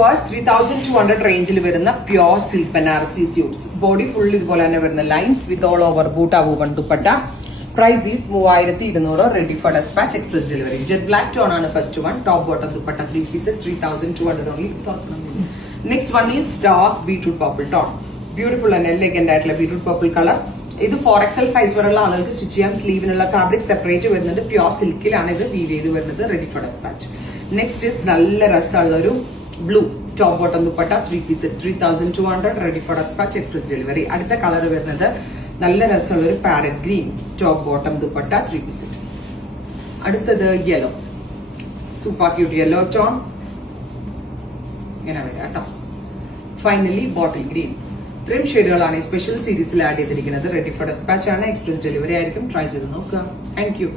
Was 3200 റേഞ്ചിൽ വരുന്ന pure silk Banarasi suits. Body full ഇതുപോലെ തന്നെ വരുന്ന lines with all over buta woven dupatta. Price is 3200. Ready for dispatch, express delivery. Jet black tone ആണ് first one. Top bottom dupatta 3 piece 3200 only. Next one is dark beetroot purple tone. Beautiful and elegant ആയിട്ടുള്ള beetroot purple colour. ഇത് 4XL size വരെയുള്ള ആളുകൾക്ക് stitch ചെയ്യാം. സ്ലീവിനുള്ള fabric separate വരുന്നുണ്ട്. Pure സിൽക്കിലാണ് ഇത് വീവ് ചെയ്ത് വരുന്നത്. Ready for dispatch. Next is നല്ല രസമുള്ള ഒരു blue top bottom dupatta 3 piece 3200. Ready for dispatch, express delivery. അടുത്ത കളർ വരുന്നത് നല്ല രസമുള്ള ഒരു parrot green top bottom dupatta 3 piece. അടുത്തത് yellow, super cute yellow tone ഇങ്ങനെ വരാം കേട്ടോ. Finally bottle green. ഇത്രയും ഷെയ്ഡുകളാണ് ഈ സ്പെഷ്യൽ സീരീസിൽ ആഡ് ചെയ്തിരിക്കുന്നത്. റെഡി ഫോർ ഡെസ്പാച്ച് ആണ്, എക്സ്പ്രസ് ഡെലിവറി ആയിരിക്കും. ട്രൈ ചെയ്ത് നോക്കുക. Thank U.